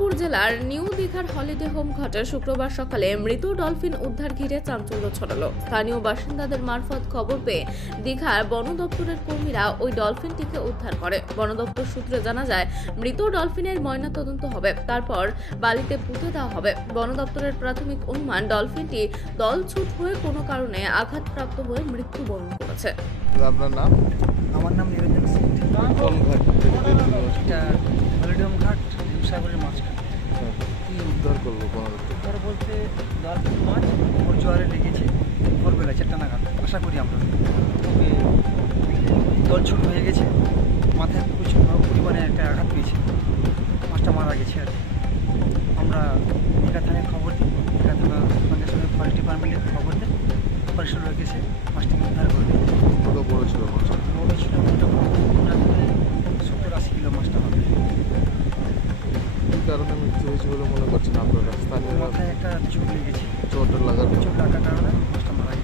মেদিনীপুর জেলার নিউ দীঘার holiday home ঘাটে শুক্রবার সকালে মৃত ডলফিন উদ্ধার ঘিরে চাঞ্চল্য ছড়ালো। স্থানীয় বাসিন্দাদের মারফত খবর পেয়ে দীঘার বন দপ্তরের কর্মীরা ওই ডলফিনটিকে উদ্ধার করে। বন দপ্তর সূত্রে জানা যায়, মৃত ডলফিনের ময়নাতদন্ত হবে, তারপর বালিতে পুঁতে দেওয়া হবে। বন দপ্তরের প্রাথমিক অনুমান, ডলফিনটি দলছুট হয়ে কোনো কারণে আঘাতপ্রাপ্ত হয়ে মৃত্যুবরণ করেছে। আপনার নাম? আমার নাম নিরঞ্জন সিং। কোন ঘাট থেকে হলিডে হোম ঘাট সাগরের মাঝখানে। কি উদ্ধার করলো বন দপ্তর? উদ্ধার বলতে ডলফিন মাছ ওর জোয়ারে লেগেছে ভোরবেলা 4টা নাগাদ, আশা করি আমরা। তবে দলছুট হয়ে গেছে, মাথায় প্রচুর পরিমাণে একটা আঘাত পেয়েছে, মাছটা মারা গেছে আর কি। আমরা দীঘা থানায় খবর দিই, দীঘা থানা সঙ্গে সঙ্গে ফরেস্ট ডিপার্টমেন্টে খবর দেয়, ফরেস্ট লোক এসে মাছটিকে উদ্ধার করে দেয়। কত বড় ছিল মাছটা? বড় ছিল মোটামুটি 70-80 কিলো মাছটা হবে। কি কারণে মৃত্যু হয়েছে বলে মনে করছেন আপনারা? স্থানীয় মাথায় একটা চোট লেগেছে, চোট লাগার চোট লাগার কারণে